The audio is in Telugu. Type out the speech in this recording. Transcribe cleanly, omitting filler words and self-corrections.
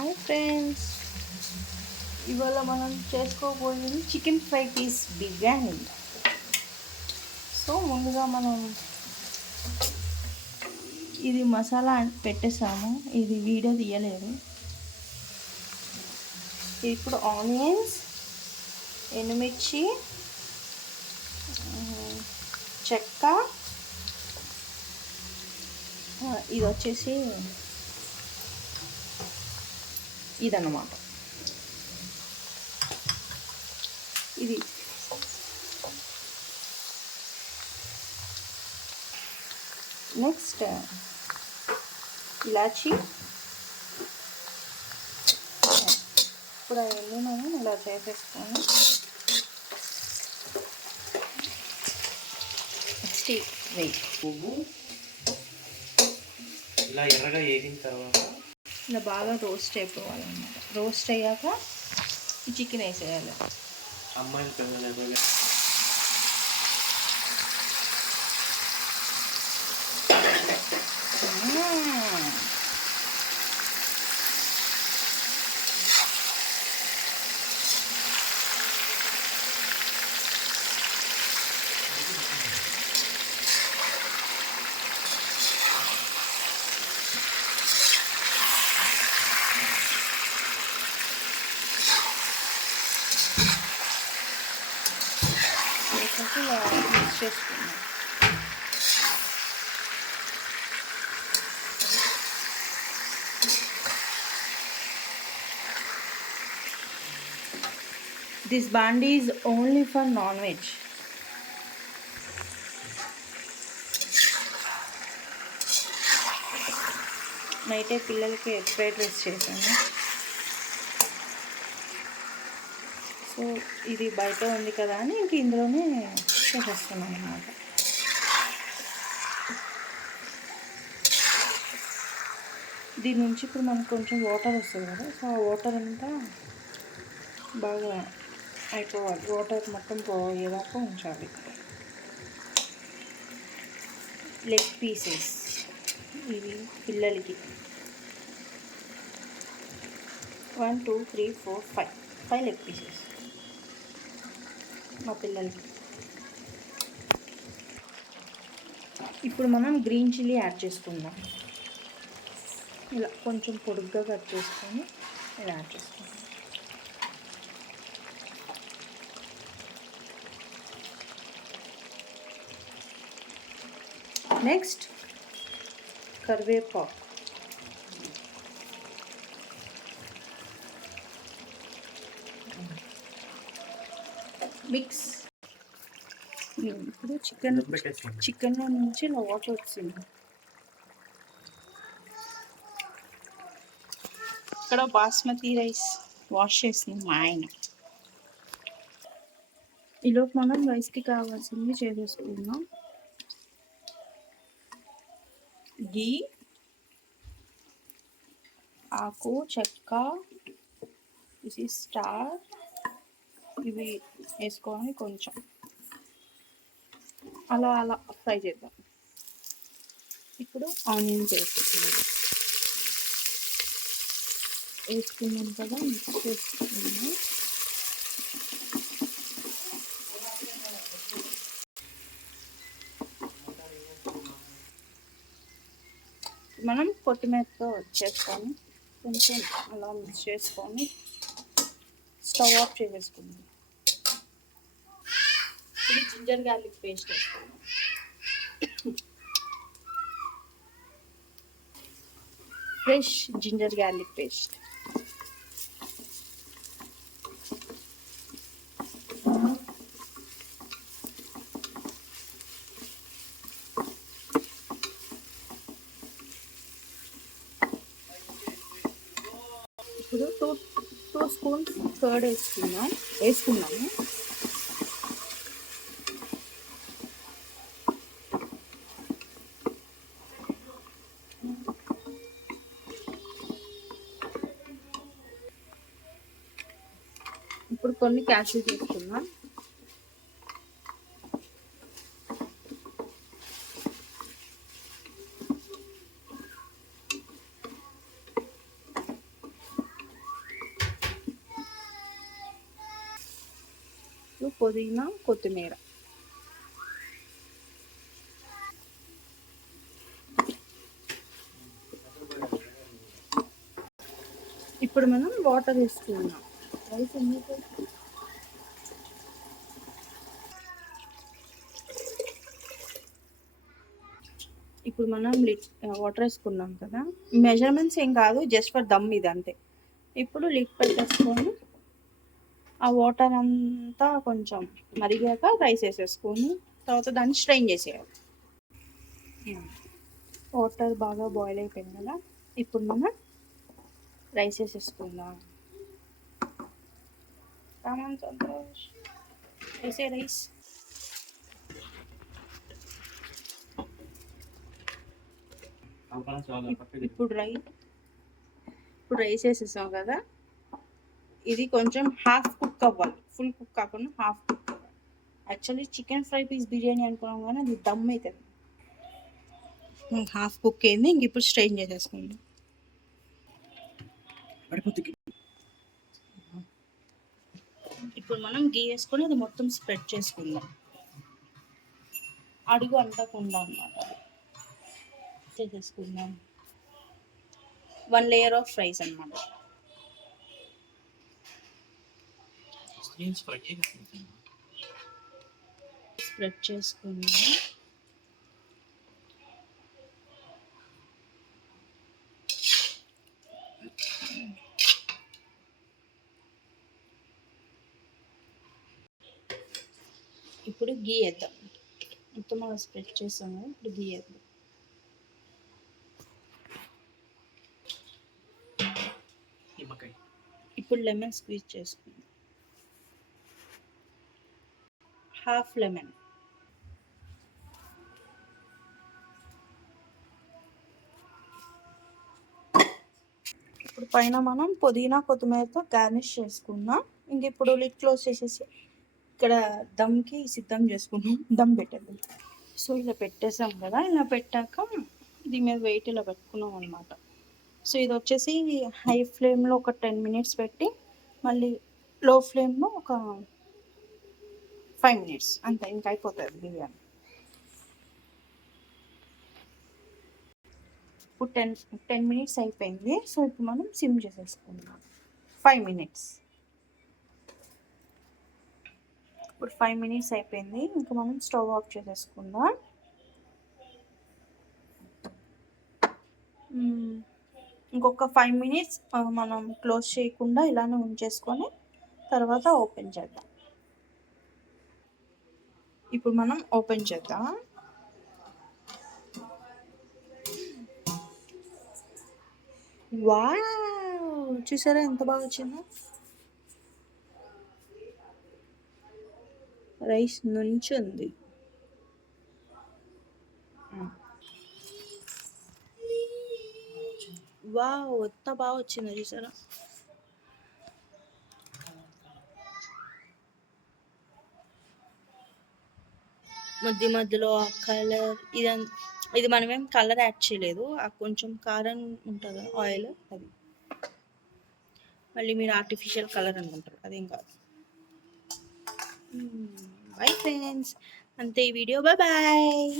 హాయ్ ఫ్రెండ్స్, ఇవాళ మనం చేసుకోబోయేది chicken fry piece biryani. So ముందుగా మనం ఇది మసాలా పెట్టేసాము, ఇది వీడియో తీయలేదు. ఇప్పుడు ఆనియన్స్, ఎండుమిర్చి, చెక్క, ఇది వచ్చేసి ఇదన్నమాట. ఇది నెక్స్ట్ ఇలాచి. ఇప్పుడు అవన్నీ మనం ఇలా చేసేసుకొని పువ్వు ఇలా ఎర్రగా వేగిన తర్వాత ఇలా బాగా రోస్ట్ అయిపోవాలన్నమాట. రోస్ట్ అయ్యాక ఈ చికెన్ వేసేయాలి. అమ్మాయిల పిల్లలు మిక్స్ చేసుకున్నాం. This bandi is only for non-veg. నైటే పిల్లలకి ఎగ్ ఫ్రైడ్ రైస్ చేశాను. సో ఇది బయట ఉంది కదా అని ఇంక ఇందులోనే చేసేస్తున్నాను అన్నమాట. దీని నుంచి ఇప్పుడు మనకు కొంచెం వాటర్ వస్తుంది కదా, సో ఆ వాటర్ అంతా బాగా అయిపోవాలి. వాటర్ మొత్తం పోయేదాకా ఉంచాలి. లెగ్ పీసెస్ ఇవి పిల్లలకి 1 2 3 4 5 లెగ్ పీసెస్ మా పిల్లలకి. ఇప్పుడు మనం గ్రీన్ చిల్లీ యాడ్ చేసుకుందాం. ఇలా కొంచెం పొడుగ్గా కట్ చేసుకొని ఇలా యాడ్ చేసుకుందాం. నెక్స్ట్ కరివేపాకు, మిక్స్. ఇప్పుడు చికెన్లో నుంచి ఇలా వాటర్ వచ్చింది. ఇక్కడ బాస్మతి రైస్ వాష్ చేసింది మా ఆయన. ఈలోపు మనం రైస్కి కావాల్సింది చేసేసుకుందాం. గీ, ఆకు, చెక్క, ఇది స్టార్, ఇవి వేసుకొని కొంచెం అలా అలా ఫ్రై చేద్దాం. ఇప్పుడు ఆనియన్స్ వేసుకున్నాం కదా, మిక్స్ చేసుకున్నాం. మనం కొత్తిమీరతో చేసుకొని కొంచెం అలా మిక్స్ చేసుకొని స్టవ్ ఆఫ్ చేసేసుకుందాం. ఇది జింజర్ గార్లిక్ పేస్ట్ వేసుకుందాం. Fresh ginger garlic paste. ఇప్పుడు టూ స్పూన్స్ కర్డ్ వేసుకున్నాము. ఇప్పుడు కొన్ని క్యాష్యూ తీసుకున్నాం. పుదీనా, కొత్తిమీర. ఇప్పుడు మనం వాటర్ వేసుకుందాం. రైస్ ఎందుకు ఇప్పుడు మనం వాటర్ వేసుకున్నాం కదా, మెజర్మెంట్స్ ఏం కాదు, జస్ట్ ఫర్ దమ్ ఇది అంతే. ఇప్పుడు లిడ్ పెట్టేసుకొని ఆ వాటర్ అంతా కొంచెం మరిగాక రైస్ వేసేసుకొని తర్వాత దాన్ని స్ట్రెయిన్ చేసేయాలి. వాటర్ బాగా బాయిల్ అయిపోయింది కదా, ఇప్పుడు మనం రైస్ వేసేసుకుందాం. కామన్ సంతోష్ వేసే రైస్. ఇప్పుడు రైస్ వేసేసాం కదా, ఇది కొంచెం హాఫ్ కుక్ అవ్వాలి, ఫుల్ కుక్ కాకుండా హాఫ్ కుక్ అవ్వాలి. Actually chicken fry piece biryani అనుకున్నాం కానీ అది దమ్ అవుతుంది. హాఫ్ కుక్ అయింది, ఇంక ఇప్పుడు స్ట్రెయిన్ చేసేసుకోండి. ఇప్పుడు మనం గీ వేసుకొని అది మొత్తం స్ప్రెడ్ చేసుకుందాం, అడుగు అంటకుండా అన్నమాట. చేసేసుకుందాం 1 లేయర్ ఆఫ్ రైస్ అన్నమాట. స్ప్రెడ్ చేసుకుందాం. ఇప్పుడు గీ వేద్దాం. మొత్తం అలా స్ప్రెడ్ చేసాం కదా, ఇప్పుడు గీ వేద్దాం. ఇప్పుడు లెమన్ స్క్వీజ్ చేసుకుందాం, హాఫ్ లెమన్. ఇప్పుడు పైన మనం పుదీనా, కొత్తిమీరతో గార్నిష్ చేసుకుందాం. ఇంక ఇప్పుడు లిడ్ క్లోజ్ చేసేసి ఇక్కడ దమ్కి సిద్ధం చేసుకున్నాం, దమ్ పెట్టేద్దాం. సో ఇలా పెట్టేసాం కదా, ఇలా పెట్టాక దీని మీద వెయిట్ ఇలా పెట్టుకున్నాం అనమాట. సో ఇది వచ్చేసి హై ఫ్లేమ్లో ఒక 10 minutes పెట్టి మళ్ళీ లో ఫ్లేమ్లో ఒక 5 minutes, అంతే, ఇంకా అయిపోతుంది బిర్యానీ. ఇప్పుడు 10 minutes అయిపోయింది. సో ఇప్పుడు మనం సిమ్ చేసేసుకుందాం 5 minutes. ఇప్పుడు 5 minutes అయిపోయింది, ఇంకా మనం స్టవ్ ఆఫ్ చేసేసుకుందాం. ఇంకొక 5 minutes మనం క్లోజ్ చేయకుండా ఇలానే ఉంచేసుకొని తర్వాత ఓపెన్ చేద్దాం. ఇప్పుడు మనం ఓపెన్ చేద్దాం. వావ్, చూసారా ఎంత బాగా వచ్చిందో. రైస్ నుంచి ఉంది. వావ్, ఎంత బాగా వచ్చిందో చూసారా. మధ్య మధ్యలో ఆ కలర్ ఇది మనమేం కలర్ యాడ్ చేయలేదు, ఆ కొంచెం కారం ఉంటుంది ఆయిల్, అది మళ్ళీ మీరు ఆర్టిఫిషియల్ కలర్ అనుకుంటారు, అదేం కాదు. బై ఫ్రెండ్స్, అంతే ఈ వీడియో, బాయ్.